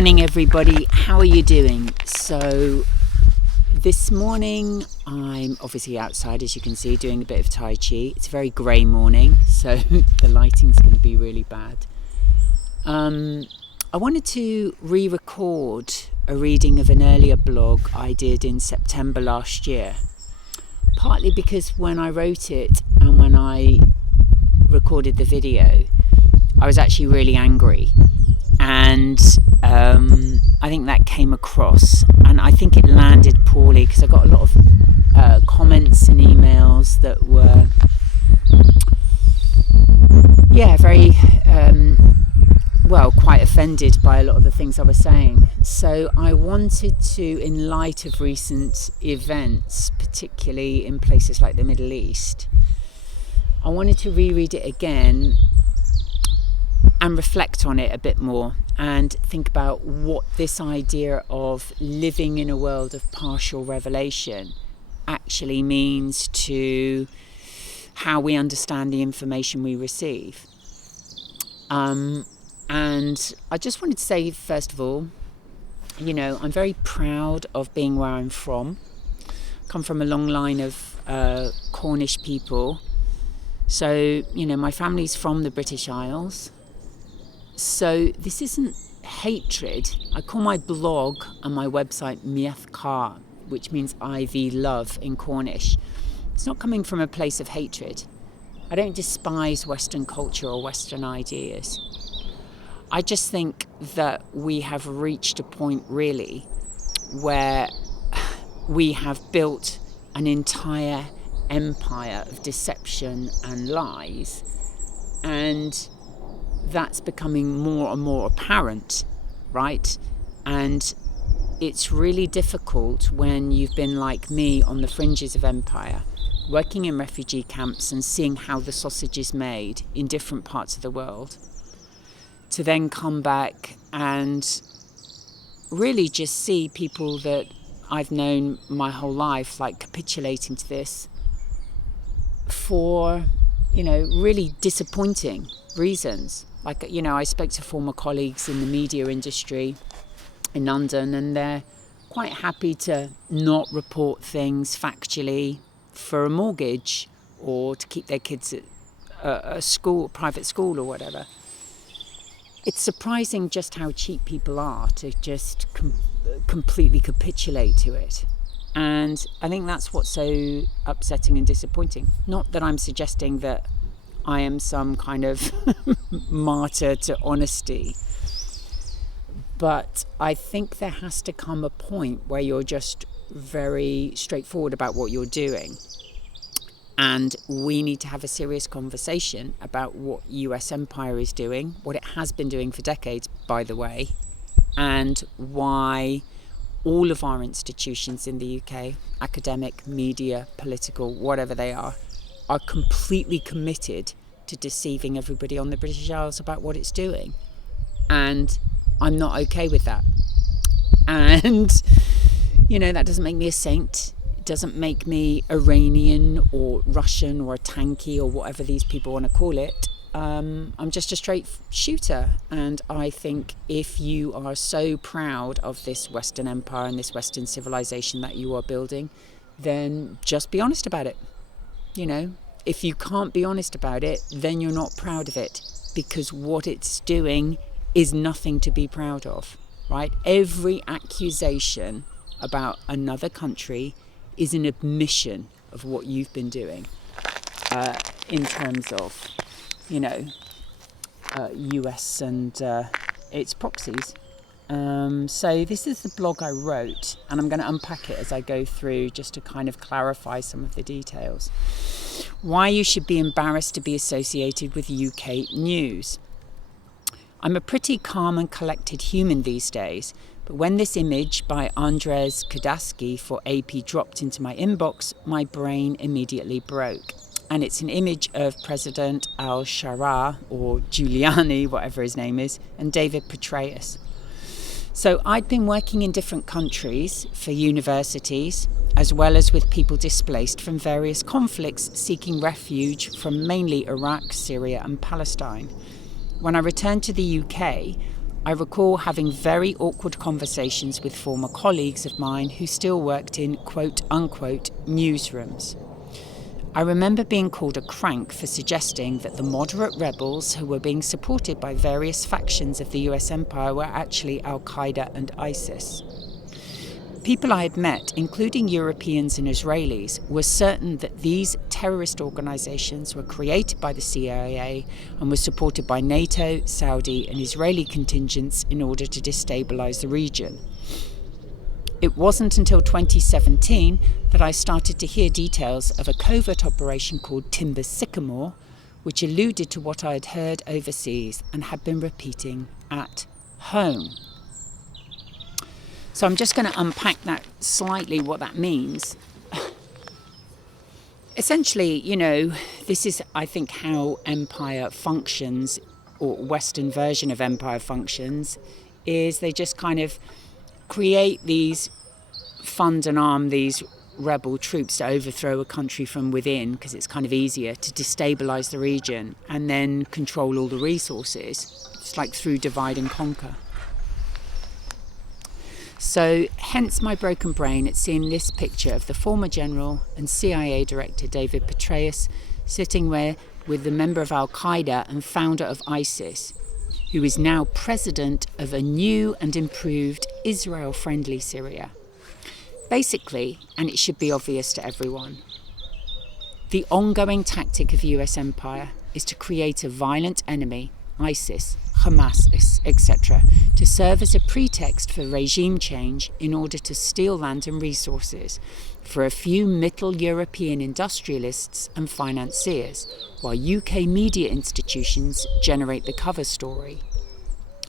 morning, everybody. How are you doing? So this morning I'm obviously outside, as you can see, doing a bit of Tai Chi. It's a very grey morning, so the lighting's going to be really bad. I wanted to re-record a reading of an earlier blog I did in September last year, partly because when I wrote it and when I recorded the video, I was actually really angry, and I think that came across, and I think it landed poorly because I got a lot of comments and emails that were very quite offended by a lot of the things I was saying. So I wanted to, in light of recent events, particularly in places like the Middle East, I wanted to reread it again and reflect on it a bit more and think about what this idea of living in a world of partial revelation actually means to how we understand the information we receive. And I just wanted to say, first of all, I'm very proud of being where I'm from. I come from a long line of Cornish people. So, my family's from the British Isles. So this isn't hatred. I call my blog and my website Miath Car, which means Ivy love in Cornish. It's not coming from a place of hatred. I don't despise Western culture or Western ideas. I just think that we have reached a point really where we have built an entire empire of deception and lies, and that's becoming more and more apparent, right? And it's really difficult when you've been like me on the fringes of empire, working in refugee camps and seeing how the sausage is made in different parts of the world, to then come back and really just see people that I've known my whole life like capitulating to this for, really disappointing reasons. Like, I spoke to former colleagues in the media industry in London, and they're quite happy to not report things factually for a mortgage or to keep their kids at a school, private school or whatever. It's surprising just how cheap people are to just completely capitulate to it. And I think that's what's so upsetting and disappointing. Not that I'm suggesting that I am some kind of martyr to honesty, but I think there has to come a point where you're just very straightforward about what you're doing. And we need to have a serious conversation about what US empire is doing, what it has been doing for decades, by the way, and why all of our institutions in the UK, academic, media, political, whatever they are completely committed to deceiving everybody on the British Isles about what it's doing. And I'm not okay with that. And, that doesn't make me a saint. It doesn't make me Iranian or Russian or a tanky or whatever these people want to call it. I'm just a straight shooter. And I think if you are so proud of this Western empire and this Western civilization that you are building, then just be honest about it. If you can't be honest about it, then you're not proud of it, because what it's doing is nothing to be proud of, right? Every accusation about another country is an admission of what you've been doing in terms of, US and its proxies. So this is the blog I wrote, and I'm going to unpack it as I go through just to kind of clarify some of the details. Why you should be embarrassed to be associated with UK news. I'm a pretty calm and collected human these days, but when this image by Andrzej Kadaski for AP dropped into my inbox, my brain immediately broke. And it's an image of President al-Shara, or Giuliani, whatever his name is, and David Petraeus. So I'd been working in different countries for universities, as well as with people displaced from various conflicts seeking refuge from mainly Iraq, Syria and Palestine. When I returned to the UK, I recall having very awkward conversations with former colleagues of mine who still worked in quote-unquote newsrooms. I remember being called a crank for suggesting that the moderate rebels who were being supported by various factions of the US empire were actually Al-Qaeda and ISIS. People I had met, including Europeans and Israelis, were certain that these terrorist organizations were created by the CIA and were supported by NATO, Saudi and Israeli contingents in order to destabilize the region. It wasn't until 2017 that I started to hear details of a covert operation called Timber Sycamore, which alluded to what I had heard overseas and had been repeating at home. So I'm just going to unpack that slightly, what that means. Essentially, this is, I think, how empire functions, or Western version of empire functions, is they just kind of create these, fund and arm these rebel troops to overthrow a country from within, because it's kind of easier to destabilize the region and then control all the resources. It's like through divide and conquer. So hence my broken brain at seeing this picture of the former general and CIA director David Petraeus sitting there with the member of Al-Qaeda and founder of ISIS, who is now president of a new and improved Israel-friendly Syria. Basically, and it should be obvious to everyone, the ongoing tactic of US empire is to create a violent enemy, ISIS, Hamas, etc., to serve as a pretext for regime change in order to steal land and resources for a few Middle European industrialists and financiers, while UK media institutions generate the cover story.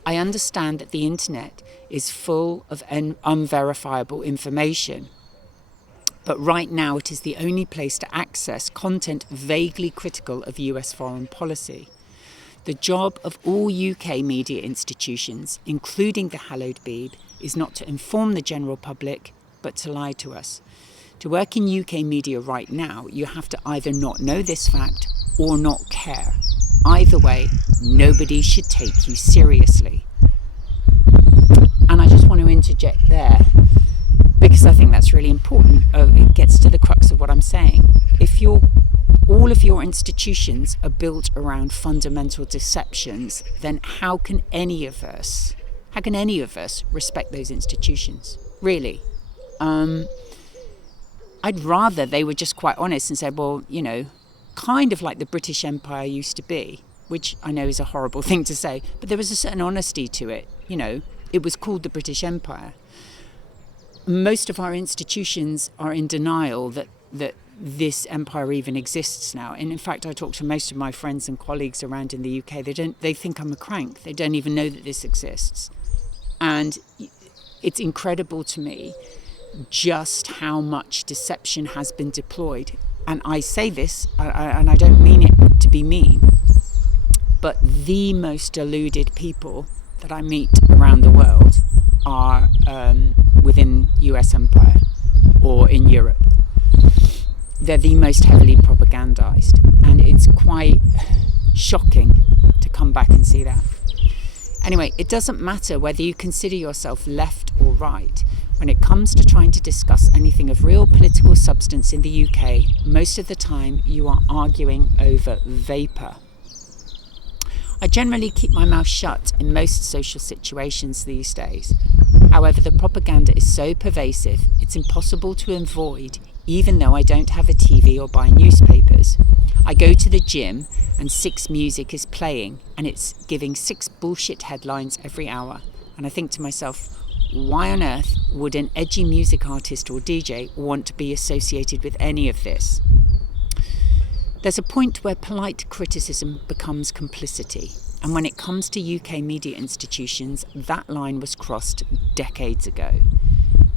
I understand that the internet is full of unverifiable information, but right now it is the only place to access content vaguely critical of US foreign policy. The job of all UK media institutions, including the hallowed Beeb, is not to inform the general public, but to lie to us. To work in UK media right now, you have to either not know this fact or not care. Either way, nobody should take you seriously. And I just want to interject there, because I think that's really important. It gets to the crux of what I'm saying. If all of your institutions are built around fundamental deceptions, then how can any of us respect those institutions? Really? I'd rather they were just quite honest and said, well, kind of like the British Empire used to be, which I know is a horrible thing to say, but there was a certain honesty to it. It was called the British Empire. Most of our institutions are in denial that this empire even exists now. And in fact, I talk to most of my friends and colleagues around in the UK. They think I'm a crank. They don't even know that this exists. And it's incredible to me just how much deception has been deployed. And I say this, and I don't mean it to be mean, but the most deluded people that I meet around the world are within US empire or in Europe. They're the most heavily propagandized, and it's quite shocking to come back and see that. Anyway, it doesn't matter whether you consider yourself left or right. When it comes to trying to discuss anything of real political substance in the UK, most of the time you are arguing over vapour. I generally keep my mouth shut in most social situations these days. However, the propaganda is so pervasive, it's impossible to avoid, even though I don't have a TV or buy newspapers. I go to the gym and 6 music is playing, and it's giving 6 bullshit headlines every hour. And I think to myself, why on earth would an edgy music artist or DJ want to be associated with any of this? There's a point where polite criticism becomes complicity. And when it comes to UK media institutions, that line was crossed decades ago.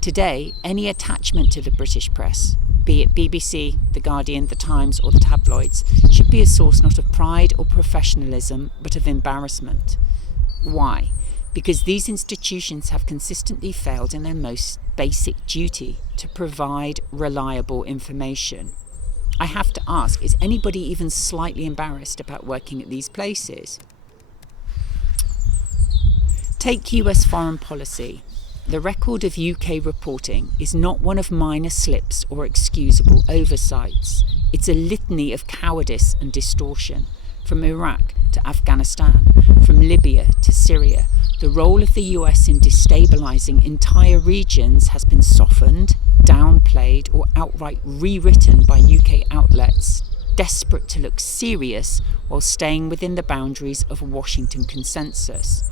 Today, any attachment to the British press, be it BBC, The Guardian, The Times or the tabloids, should be a source not of pride or professionalism, but of embarrassment. Why? Because these institutions have consistently failed in their most basic duty to provide reliable information. I have to ask, is anybody even slightly embarrassed about working at these places? Take US foreign policy. The record of UK reporting is not one of minor slips or excusable oversights. It's a litany of cowardice and distortion. From Iraq to Afghanistan, from Libya to Syria, the role of the US in destabilising entire regions has been softened, downplayed, or outright rewritten by UK outlets, desperate to look serious while staying within the boundaries of a Washington consensus.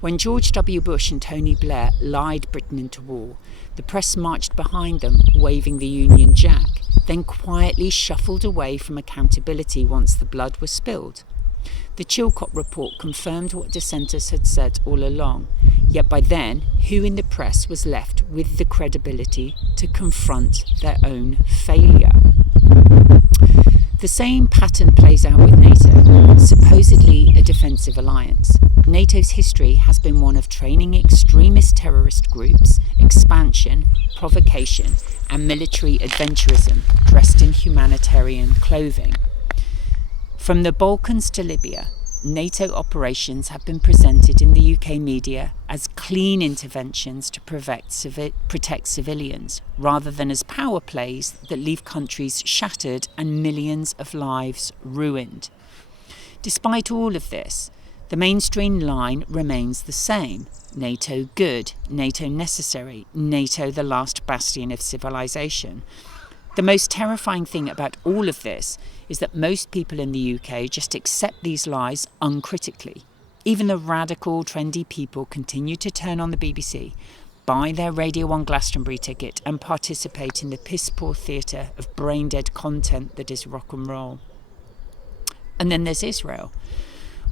When George W. Bush and Tony Blair lied Britain into war, the press marched behind them, waving the Union Jack, then quietly shuffled away from accountability once the blood was spilled. The Chilcot report confirmed what dissenters had said all along, yet by then, who in the press was left with the credibility to confront their own failure? The same pattern plays out with NATO, supposedly a defensive alliance. NATO's history has been one of training extremist terrorist groups, expansion, provocation, and military adventurism dressed in humanitarian clothing. From the Balkans to Libya, NATO operations have been presented in the UK media as clean interventions to protect civilians, rather than as power plays that leave countries shattered and millions of lives ruined. Despite all of this, the mainstream line remains the same. NATO good, NATO necessary, NATO the last bastion of civilization. The most terrifying thing about all of this is that most people in the UK just accept these lies uncritically. Even the radical, trendy people continue to turn on the BBC, buy their Radio 1 Glastonbury ticket and participate in the piss-poor theatre of brain-dead content that is rock and roll. And then there's Israel.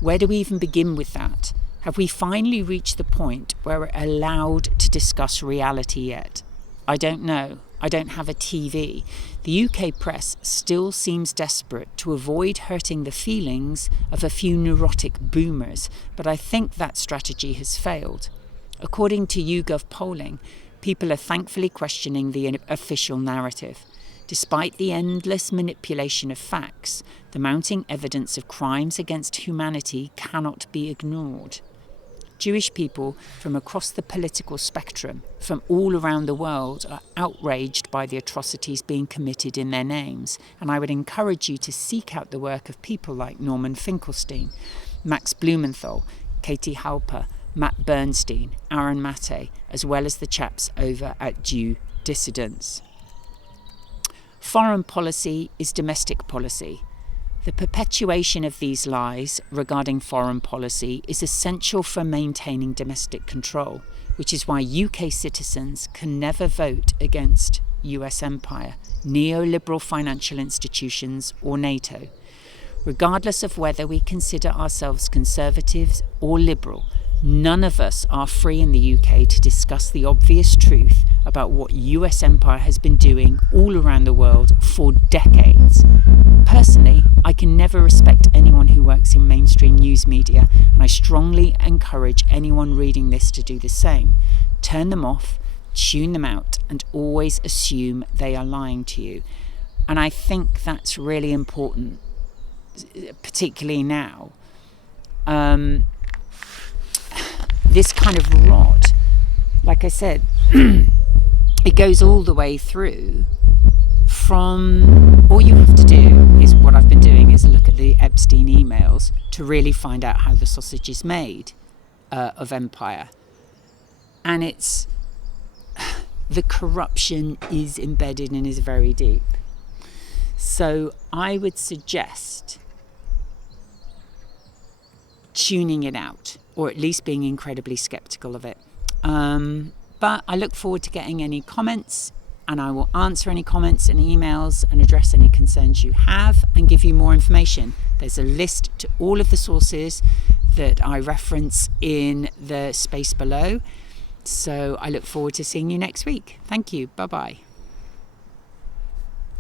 Where do we even begin with that? Have we finally reached the point where we're allowed to discuss reality yet? I don't know. I don't have a TV. The UK press still seems desperate to avoid hurting the feelings of a few neurotic boomers, but I think that strategy has failed. According to YouGov polling, people are thankfully questioning the official narrative. Despite the endless manipulation of facts, the mounting evidence of crimes against humanity cannot be ignored. Jewish people from across the political spectrum, from all around the world, are outraged by the atrocities being committed in their names, and I would encourage you to seek out the work of people like Norman Finkelstein, Max Blumenthal, Katie Halper, Matt Bernstein, Aaron Maté, as well as the chaps over at Jew Dissidents. Foreign policy is domestic policy. The perpetuation of these lies regarding foreign policy is essential for maintaining domestic control, which is why UK citizens can never vote against US empire, neoliberal financial institutions, or NATO. Regardless of whether we consider ourselves conservatives or liberal, none of us are free in the UK to discuss the obvious truth about what US empire has been doing all around the world for decades. Personally, I can never respect anyone who works in mainstream news media, and I strongly encourage anyone reading this to do the same. Turn them off, tune them out, and always assume they are lying to you. And I think that's really important, particularly now. This kind of rot, like I said, it goes all the way through. From all you have to do is what I've been doing is look at the Epstein emails to really find out how the sausage is made of empire. And it's the corruption is embedded and is very deep. So I would suggest tuning it out, or at least being incredibly skeptical of it. But I look forward to getting any comments, and I will answer any comments and emails and address any concerns you have and give you more information. There's a list to all of the sources that I reference in the space below. So I look forward to seeing you next week. Thank you. Bye-bye.